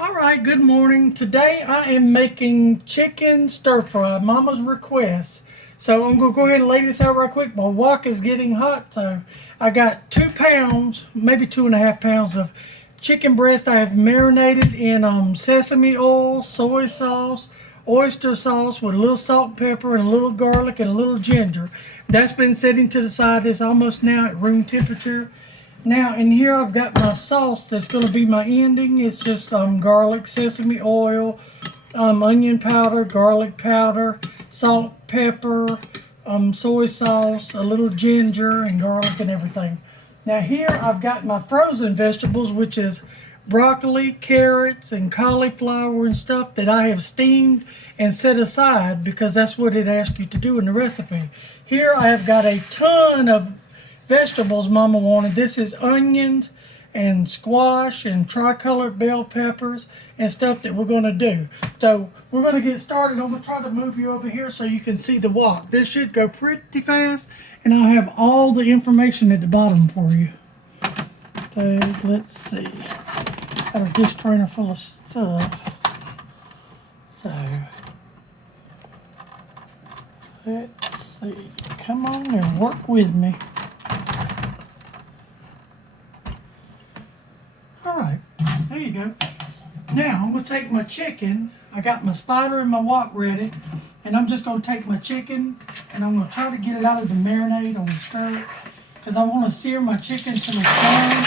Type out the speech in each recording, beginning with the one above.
All right, good morning. Today I am making chicken stir fry, Mama's request. So I'm gonna go ahead and lay this out right quick. My wok is getting hot, so I got 2 pounds, maybe 2.5 pounds of chicken breast. I have marinated in sesame oil, soy sauce, oyster sauce with a little salt and pepper and a little garlic and a little ginger. That's been sitting to the side. It's almost now at room temperature. Now in here I've got my sauce that's going to be my ending. It's just garlic, sesame oil, onion powder, garlic powder, salt, pepper, soy sauce, a little ginger and garlic and everything. Now here I've got my frozen vegetables, which is broccoli, carrots, and cauliflower and stuff that I have steamed and set aside because that's what it asks you to do in the recipe. Here I have got a ton of vegetables Mama wanted. This is onions and squash and tricolored bell peppers and stuff that we're going to do. So we're going to get started. I'm going to try to move you over here so you can see the wok. This should go pretty fast, and I'll have all the information at the bottom for you. So let's see. Got a dish trainer full of stuff. So let's see. Come on and work with me. Alright, there you go. Now I'm going to take my chicken. I got my spider and my wok ready. And I'm just going to take my chicken and I'm going to try to get it out of the marinade on the stir. Because I want to sear my chicken till it's done.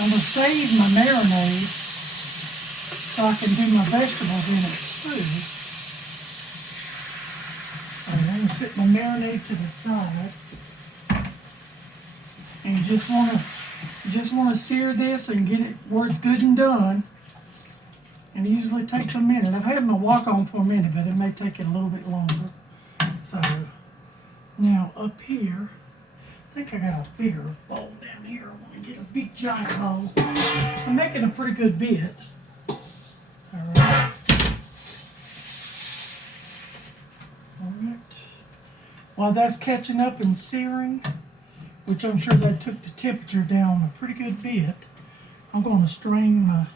I'm going to save my marinade so I can do my vegetables in it too. Alright, I'm going to set my marinade to the side. And you just want to sear this and get it where it's good and done. And it usually takes a minute. I've had my wok on for a minute, but it may take it a little bit longer. So now up here, I think I got a bigger bowl down here. I want to get a big giant bowl. I'm making a pretty good bit. All right. All right. While that's catching up and searing, which I'm sure that took the temperature down a pretty good bit, I'm going to strain my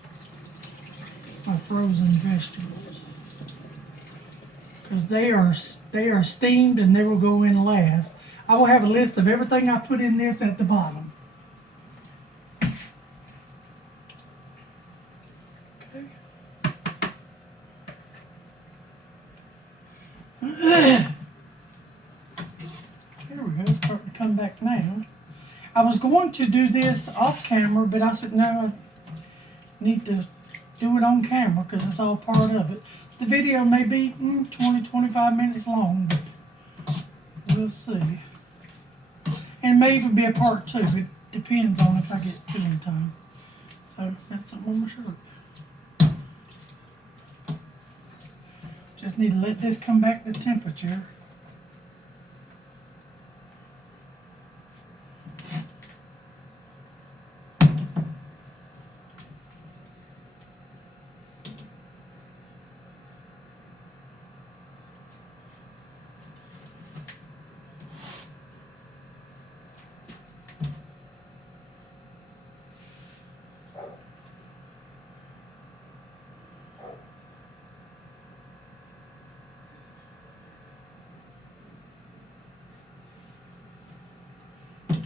frozen vegetables because they are steamed and they will go in last. I will have a list of everything I put in this at the bottom. Okay. Here we go, starting to come back now. I was going to do this off camera, but I said no, I need to do it on camera because it's all part of it. The video may be 20-25 minutes long, but we'll see. And it may even be a part 2. It depends on if I get killing time. So that's something on my shirt. Just need to let this come back to temperature.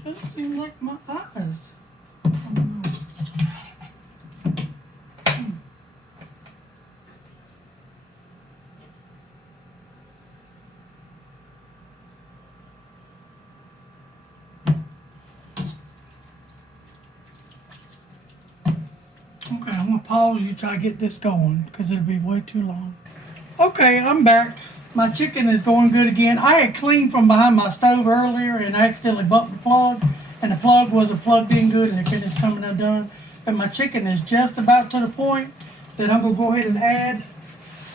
Doesn't seem like my eyes. I don't know. Okay, I'm going to pause you till I get this going because it'll be way too long. Okay, I'm back. My chicken is going good again. I had cleaned from behind my stove earlier and I accidentally bumped the plug. And the plug wasn't plugged in good and it finished coming undone. But my chicken is just about to the point that I'm going to go ahead and add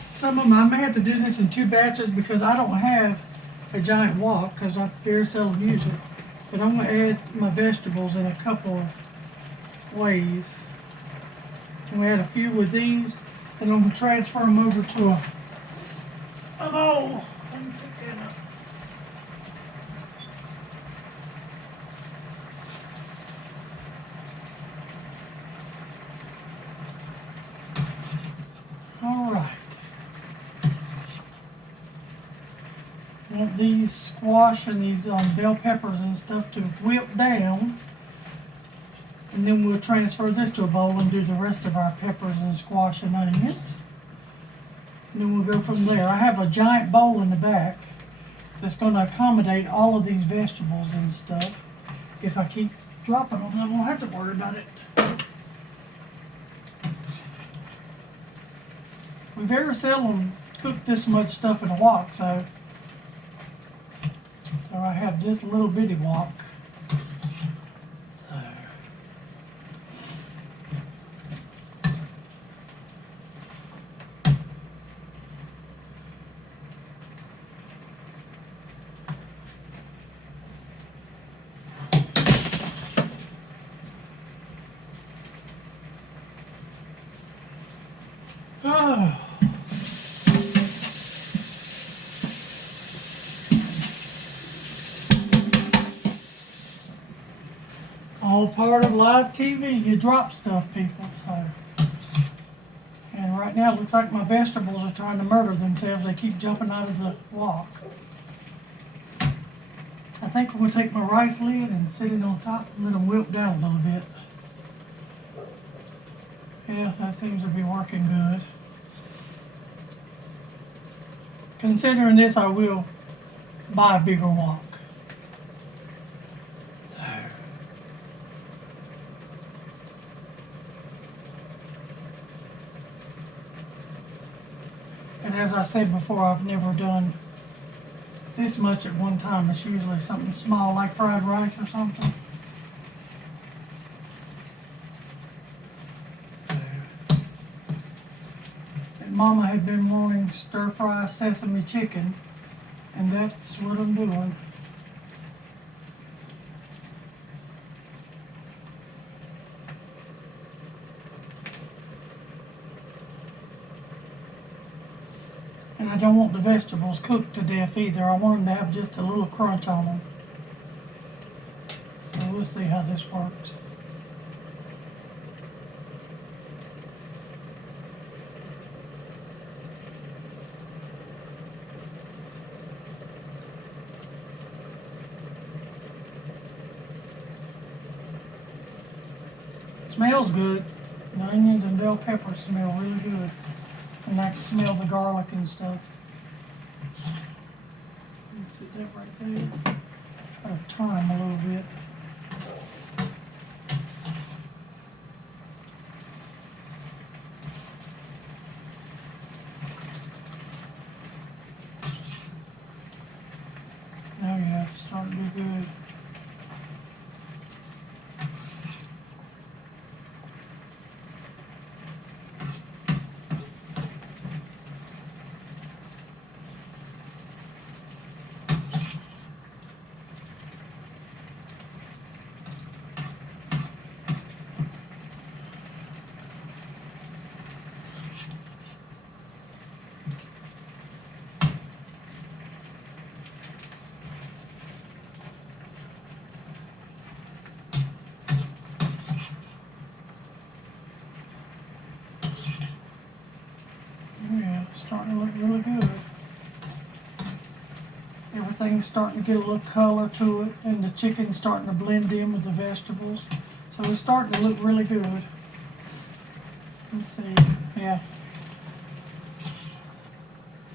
some of them. I may have to do this in 2 batches because I don't have a giant wok because I very seldom use it. But I'm going to add my vegetables in a couple of ways. And we had a few with these, and I'm going to transfer them over to a bowl. Let me pick that up. these squash and these bell peppers and stuff to whip down. And then we'll transfer this to a bowl and do the rest of our peppers and squash and onions. And then we'll go from there. I have a giant bowl in the back that's going to accommodate all of these vegetables and stuff. If I keep dropping them, I won't have to worry about it. We very seldom cook this much stuff in a wok, so I have this little bitty wok. Oh. All part of live TV. You drop stuff, people. So. And right now it looks like my vegetables are trying to murder themselves. They keep jumping out of the wok. I think I'm going to take my rice lid and sit it on top and let them wilt down a little bit. Yeah, that seems to be working good. Considering this, I will buy a bigger wok. So. And as I said before, I've never done this much at one time. It's usually something small like fried rice or something. Mama had been wanting stir-fry sesame chicken, and that's what I'm doing. And I don't want the vegetables cooked to death either. I want them to have just a little crunch on them. So we'll see how this works. Smells good. The onions and bell peppers smell really good. And I can smell the garlic and stuff. Let's sit that right there. Try to turn them a little bit. Oh yeah, it's starting to be good. Starting to look really good. Everything's starting to get a little color to it, and the chicken's starting to blend in with the vegetables. So it's starting to look really good. Let's see. Yeah.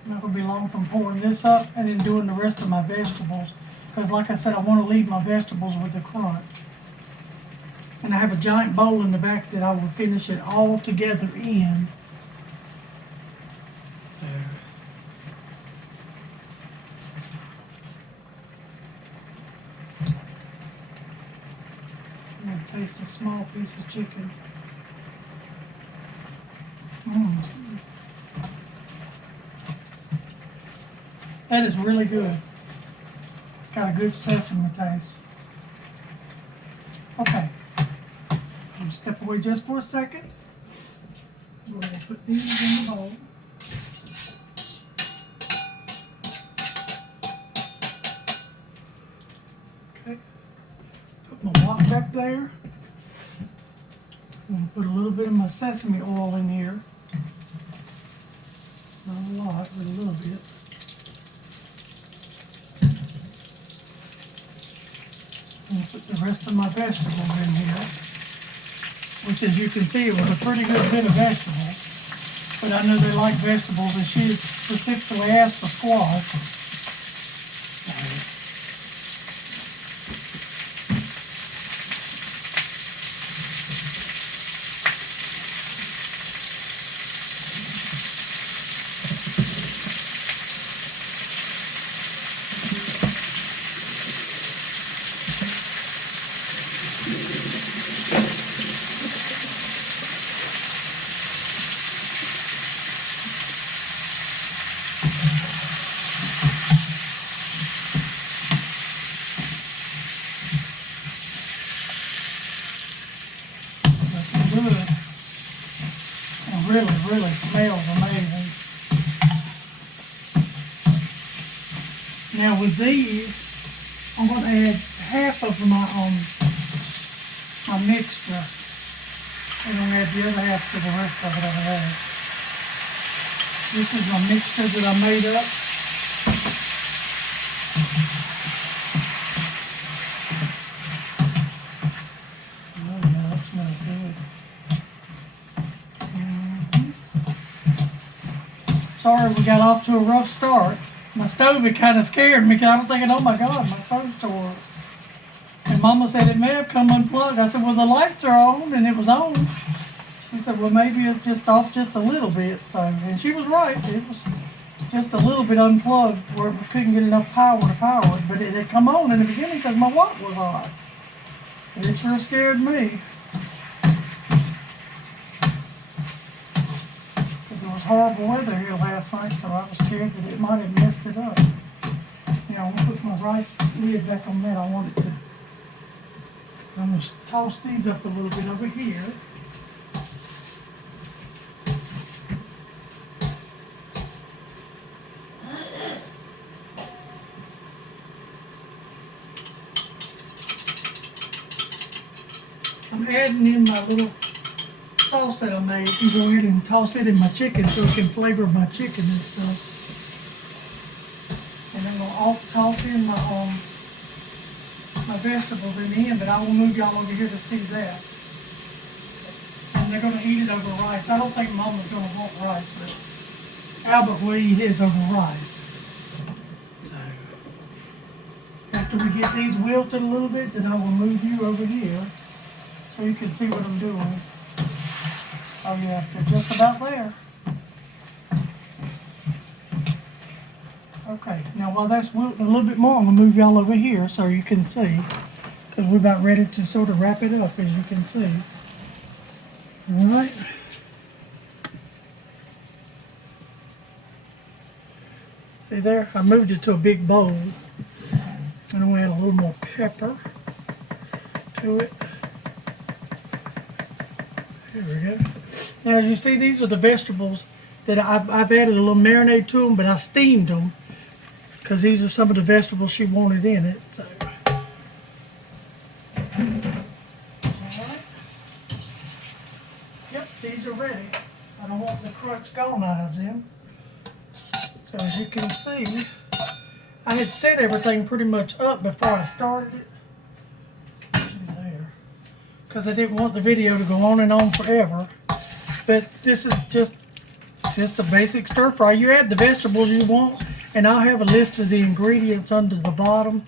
Not going to be long from pouring this up and then doing the rest of my vegetables. Because like I said, I want to leave my vegetables with a crunch. And I have a giant bowl in the back that I will finish it all together in. I'm going to taste a small piece of chicken. That is really good. It's got a good sesame taste. Okay. I'm going to step away just for a second. We're going to put these in the bowl. Okay. Put my wok back there. I'm going to put a little bit of my sesame oil in here. Not a lot, but a little bit. I'm gonna put the rest of my vegetables in here, which, as you can see, it was a pretty good bit of vegetables. But I know they like vegetables, and she specifically asked for squash. Good. It really smells amazing. Now with these, I'm going to add half of my mixture, and I'm going to add the other half to the rest of it over there. This is my mixture that I made up. Oh yeah, that smells good. Sorry we got off to a rough start. My stove, it kind of scared me because I was thinking, oh my God, my stove's tore up. And Mama said it may have come unplugged. I said, well, the lights are on, and it was on. She said, well, maybe it's just off just a little bit. So, and she was right. It was just a little bit unplugged where we couldn't get enough power to power it. But it had come on in the beginning because my wok was hot. And it sure scared me. It was horrible weather here last night, so I was scared that it might have messed it up. Now, I'm going to put my rice lid back on that. I'm going to toss these up a little bit over here. I'm adding in my little sauce that I made. You go ahead and toss it in my chicken so it can flavor my chicken and stuff. And I'm going to toss in my vegetables in the end, but I will move y'all over here to see that. And they're going to eat it over rice. I don't think Mama's going to want rice, but Albert will eat his over rice. So, after we get these wilted a little bit, then I will move you over here so you can see what I'm doing. Oh yeah, they're just about there. Okay, now while that's wilting a little bit more, I'm going to move y'all over here so you can see, because we're about ready to sort of wrap it up, as you can see. All right. See there? I moved it to a big bowl. And I'm going to add a little more pepper to it. There we go. Now, as you see, these are the vegetables that I've added a little marinade to them, but I steamed them because these are some of the vegetables she wanted in it. So, all right. Yep, these are ready. I don't want the crunch gone out of them. So, as you can see, I had set everything pretty much up before I started it. Because I didn't want the video to go on and on forever. But this is just a basic stir fry. You add the vegetables you want, and I'll have a list of the ingredients under the bottom.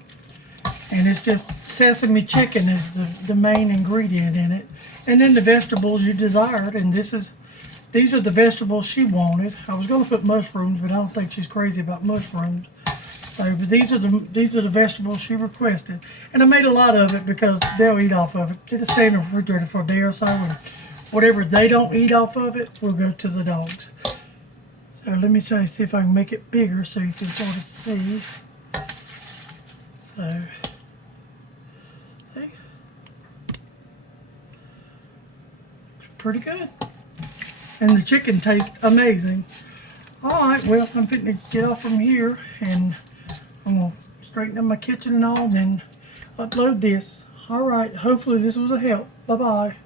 And it's just sesame chicken is the main ingredient in it. And then the vegetables you desired, and these are the vegetables she wanted. I was going to put mushrooms, but I don't think she's crazy about mushrooms. So, but these are the vegetables she requested, and I made a lot of it because they'll eat off of it. Get it stay in the refrigerator for a day or so, and whatever they don't eat off of it will go to the dogs. So let me try to see if I can make it bigger so you can sort of see. So, see, it's pretty good, and the chicken tastes amazing. All right, well, I'm fitting to get off from here, and I'm going to straighten up my kitchen and all, then upload this. All right, hopefully this was a help. Bye-bye.